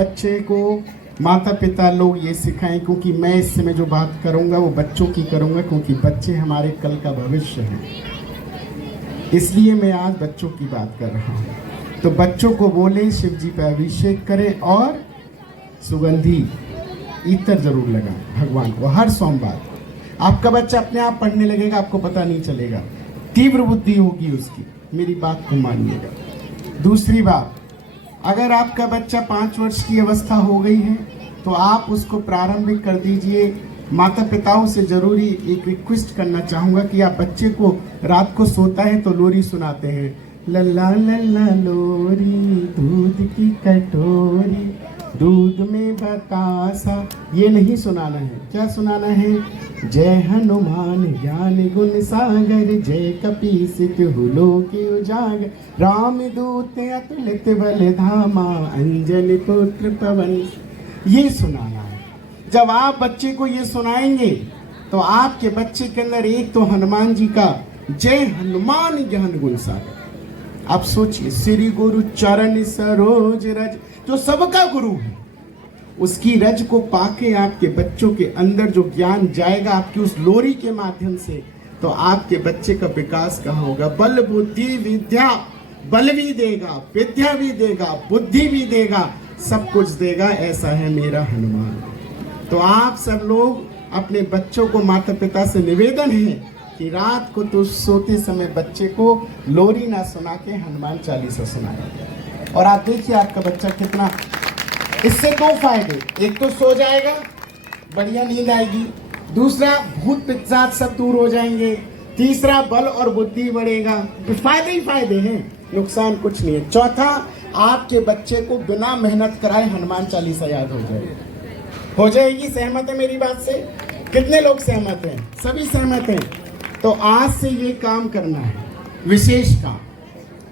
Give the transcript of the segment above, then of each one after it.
बच्चे को माता पिता लोग ये सिखाएं, क्योंकि मैं इस समय जो बात करूंगा वो बच्चों की करूंगा, क्योंकि बच्चे हमारे कल का भविष्य हैं। इसलिए मैं आज बच्चों की बात कर रहा हूँ। तो बच्चों को बोले शिव जी पर अभिषेक करें और सुगंधी इत्र जरूर लगाएं भगवान को हर सोमवार। आपका बच्चा अपने आप पढ़ने लगेगा, आपको पता नहीं चलेगा, तीव्र बुद्धि होगी उसकी। मेरी बात को मानिएगा। दूसरी बात, अगर आपका बच्चा 5 वर्ष की अवस्था हो गई है तो आप उसको प्रारंभिक कर दीजिए। माता पिताओं से जरूरी एक रिक्वेस्ट करना चाहूँगा कि आप बच्चे को रात को सोता है तो लोरी सुनाते हैं, लल्ला लल्ला लोरी दूध की कटोरी दूध में बतासा। ये नहीं सुनाना है। क्या सुनाना है? जय हनुमान ज्ञान गुण सागर, जय कपीसित लोक उजागर, राम दूत अतुलित बल धामा, अंजनी पुत्र पवन। ये सुनाना है। जब आप बच्चे को ये सुनाएंगे तो आपके बच्चे के अंदर एक तो हनुमान जी का जय हनुमान ज्ञान गुण सागर। आप सोचिए, श्री गुरु चरण सरोज रज, जो सबका गुरु है, उसकी रज को पाके आपके बच्चों के अंदर जो ज्ञान जाएगा आपकी उस लोरी के माध्यम से, तो आपके बच्चे का विकास कहाँ होगा? बल बुद्धि विद्या, बल भी देगा, विद्या भी देगा, बुद्धि भी देगा, सब कुछ देगा। ऐसा है मेरा हनुमान। तो आप सब लोग अपने बच्चों को, माता पिता से निवेदन है कि रात को तो सोते समय बच्चे को लोरी ना सुना के हनुमान चालीसा सुनाया। और आप देखिए आपका बच्चा कितना, इससे 2 फायदे, एक तो सो जाएगा, बढ़िया नींद आएगी, दूसरा भूत पिशाच सब दूर हो जाएंगे, तीसरा बल और बुद्धि बढ़ेगा। तो फायदे ही फायदे हैं, नुकसान कुछ नहीं है। चौथा, आपके बच्चे को बिना मेहनत कराए हनुमान चालीसा याद हो जाएगी। हो जाएगी? सहमत है मेरी बात से? कितने लोग सहमत हैं? सभी सहमत हैं। तो आज से ये काम करना है, विशेष काम।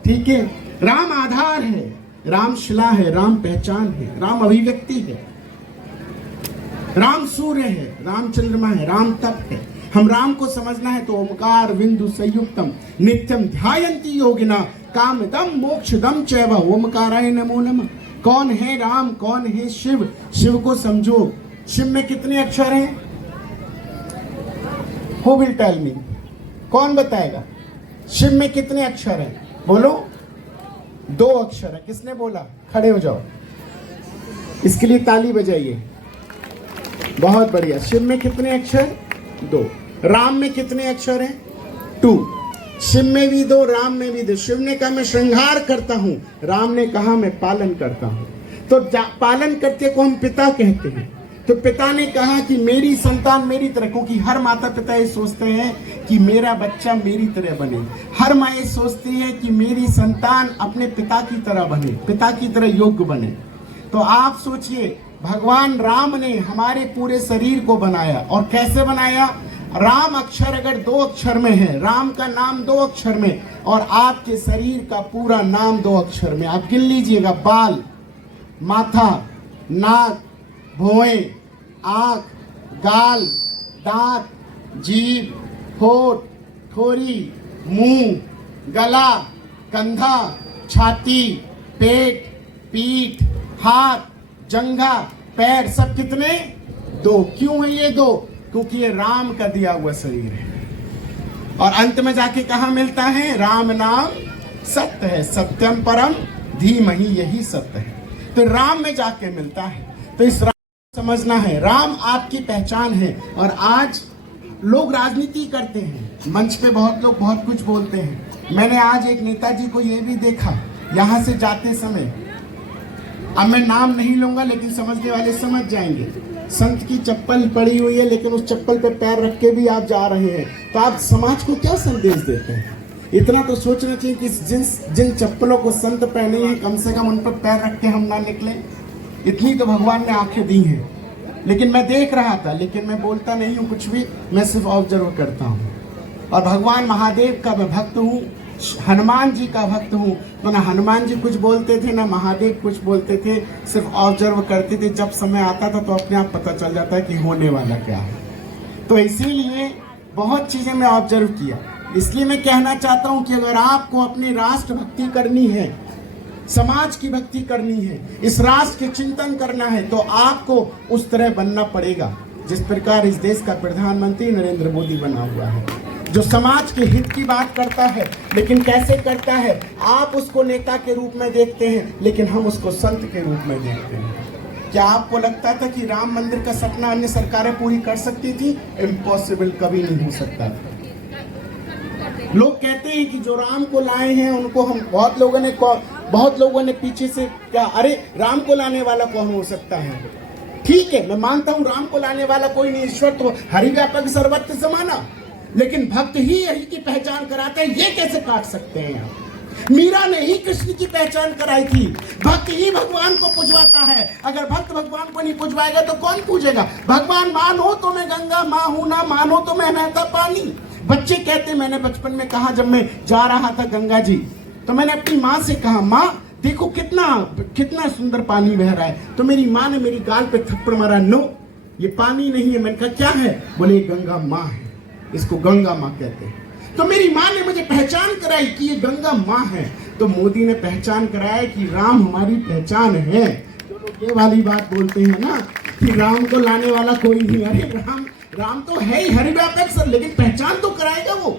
ठीक है? राम आधार है, राम शिला है, राम पहचान है, राम अभिव्यक्ति है, राम सूर्य है, राम चंद्रमा है, राम तप है। हम राम को समझना है तो ओमकार बिंदु संयुक्तम नित्यम ध्यायन्ति योगिना कामदम मोक्षदम चैव ओमकाराय नमो नमः। कौन है राम? कौन है शिव? शिव को समझो। शिव में कितने अक्षर हैं? Who will tell me? कौन बताएगा? शिव में कितने अक्षर हैं? बोलो। 2 अक्षर है। किसने बोला? खड़े हो जाओ, इसके लिए ताली बजाइए। बहुत बढ़िया। शिव में कितने अक्षर? 2। राम में कितने अक्षर हैं? 2। शिव में भी 2, राम में भी 2। शिव ने कहा मैं श्रृंगार करता हूं, राम ने कहा मैं पालन करता हूं। तो पालन करते को हम पिता कहते हैं। तो पिता ने कहा कि मेरी संतान मेरी तरह, क्योंकि हर माता पिता ये सोचते हैं कि मेरा बच्चा मेरी तरह बने। हर माँ ये सोचती है कि मेरी संतान अपने पिता की तरह बने, पिता की तरह योग्य बने। तो आप सोचिए, भगवान राम ने हमारे पूरे शरीर को बनाया। और कैसे बनाया? राम अक्षर अगर 2 अक्षर में है, राम का नाम 2 अक्षर में, और आपके शरीर का पूरा नाम 2 अक्षर में। आप गिन लीजिएगा, बाल, माथा, नाक, भौहें, आंख, गाल, दांत, जीभ, होठ, ठोरी, मुंह, गला, कंधा, छाती, पेट, पीठ, हाथ, जंघा, पैर, सब कितने? 2। क्यों है ये 2? क्योंकि ये राम का दिया हुआ शरीर है। और अंत में जाके कहाँ मिलता है? राम नाम सत्य है, सत्यम परम धीमहि, यही सत्य है। तो राम में जाके मिलता है। तो इस राम को समझना है। राम आपकी पहचान है। और आज लोग राजनीति करते हैं, मंच पे बहुत लोग बहुत कुछ बोलते हैं। मैंने आज एक नेताजी को ये भी देखा यहाँ से जाते समय, अब मैं नाम नहीं लूंगा लेकिन समझने वाले समझ जाएंगे। संत की चप्पल पड़ी हुई है लेकिन उस चप्पल पे पैर रख के भी आप जा रहे हैं, तो आप समाज को क्या संदेश देते हैं? इतना तो सोचना चाहिए कि जिन चप्पलों को संत पहने हैं कम से कम उन पर पैर रख के हम ना निकले। इतनी तो भगवान ने आंखें दी हैं। लेकिन मैं देख रहा था, लेकिन मैं बोलता नहीं हूँ कुछ भी, मैं सिर्फ ऑब्जर्व करता हूँ। और भगवान महादेव का मैं भक्त हूँ, हनुमान जी का भक्त हूँ। तो ना हनुमान जी कुछ बोलते थे ना महादेव कुछ बोलते थे, सिर्फ ऑब्जर्व करते थे। जब समय आता था तो अपने आप पता चल जाता है कि होने वाला क्या है। तो इसीलिए बहुत चीज़ें मैं ऑब्जर्व किया। इसलिए मैं कहना चाहता हूँ कि अगर आपको अपनी राष्ट्र भक्ति करनी है समाज की भक्ति करनी है, इस राष्ट्र के चिंतन करना है, तो आपको उस तरह बनना पड़ेगा जिस प्रकार इस देश का प्रधानमंत्री नरेंद्र मोदी बना हुआ है, जो समाज के हित की बात करता है। लेकिन कैसे करता है? आप उसको नेता के रूप में देखते हैं, लेकिन हम उसको संत के रूप में देखते हैं। क्या आपको लगता था कि राम मंदिर का सपना अन्य सरकारें पूरी कर सकती थी? इम्पॉसिबल, कभी नहीं हो सकता था। लोग कहते हैं कि जो राम को लाए हैं उनको हम, बहुत लोगों ने पीछे से क्या, अरे राम को लाने वाला कौन हो सकता है? ठीक है, मैं मानता हूं राम को लाने वाला कोई नहीं, ईश्वर तो हरिव्यापक सर्वत्र समाना, लेकिन भक्त ही हरि की पहचान कराते हैं, ये कैसे काट सकते हैं आप? मीरा ने ही कृष्ण की पहचान कराई थी। भक्त ही भगवान को पुजवाता है, अगर भक्त भगवान को नहीं पुजवाएगा तो कौन पूजेगा? भगवान मानो तो मैं गंगा माँ हूं, ना मानो तो मैं बहता पानी। बच्चे कहते, मैंने बचपन में कहा, जब मैं जा रहा था गंगा जी, तो मैंने अपनी माँ से कहा, माँ देखो कितना सुंदर पानी बह रहा है। तो मेरी माँ ने मेरी गाल पे थप्पड़ मारा, नो ये पानी नहीं है। मैंने कहा क्या है? बोले गंगा माँ है, इसको गंगा माँ कहते हैं। तो मेरी माँ ने मुझे पहचान कराई कि ये गंगा माँ है। तो मोदी ने पहचान कराया कि राम हमारी पहचान है। जो लोग ये वाली बात बोलते हैं ना कि राम को लाने वाला कोई नहीं, अरे राम तो है ही हरिव्यापक सर, लेकिन पहचान तो कराएगा, वो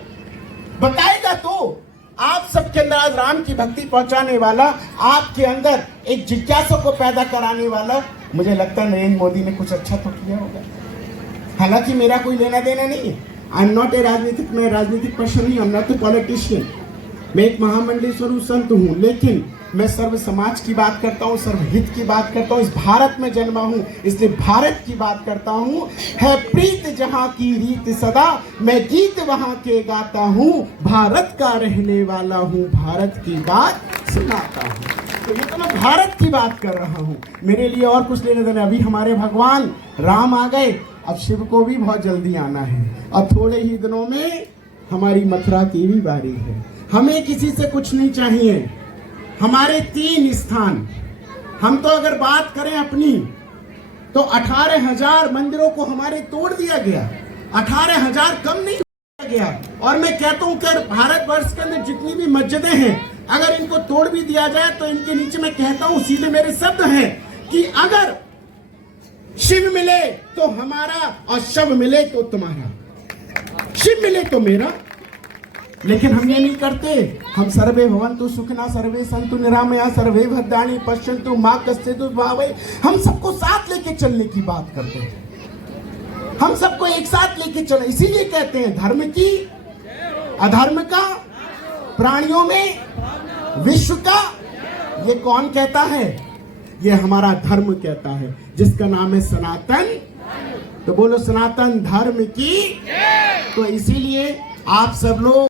बताएगा। तो आप सबके अंदर आज राम की भक्ति पहुंचाने वाला, आपके अंदर एक जिज्ञासा को पैदा कराने वाला, मुझे लगता है नरेंद्र मोदी ने कुछ अच्छा तो किया होगा। हालांकि मेरा कोई लेना देना नहीं है, आई एम नॉट ए राजनीतिक, मैं राजनीतिक पर्सन नहीं, I am not a politician, मैं एक महामंडली स्वरूप संत हूँ, लेकिन मैं सर्व समाज की बात करता हूँ, सर्वहित की बात करता हूँ। इस भारत में जन्मा हूँ, इसलिए भारत की बात करता हूँ। है प्रीत जहाँ की रीत सदा, मैं गीत वहाँ के गाता हूँ, भारत का रहने वाला हूँ, भारत की बात सुनाता हूँ। तो ये तो मैं भारत की बात कर रहा हूँ, मेरे लिए और कुछ लेने देने। अभी हमारे भगवान राम आ गए, अब शिव को भी बहुत जल्दी आना है। अब थोड़े ही दिनों में हमारी मथुरा की भी बारी है। हमें किसी से कुछ नहीं चाहिए। हमारे 3 स्थान, हम तो अगर बात करें अपनी, तो 18,000 मंदिरों को हमारे तोड़ दिया गया। 18,000 कम नहीं किया गया। और मैं कहता हूं कि भारतवर्ष के अंदर जितनी भी मस्जिदें हैं, अगर इनको तोड़ भी दिया जाए तो इनके नीचे मैं कहता हूं, सीधे मेरे शब्द हैं कि अगर शिव मिले तो हमारा और शव मिले तो तुम्हारा, शिव मिले तो मेरा। लेकिन हम ये नहीं करते। हम सर्वे भवन्तु सुखिनः सर्वे सन्तु निरामया सर्वे भद्राणि पश्यन्तु मां कश्चित् दुर्भावः, हम सबको साथ लेके चलने की बात करते हैं, हम सबको एक साथ लेके चले। इसीलिए कहते हैं धर्म की अधर्म का, प्राणियों में विश्व का। ये कौन कहता है? ये हमारा धर्म कहता है, जिसका नाम है सनातन। तो बोलो सनातन धर्म की। तो इसीलिए आप सब लोग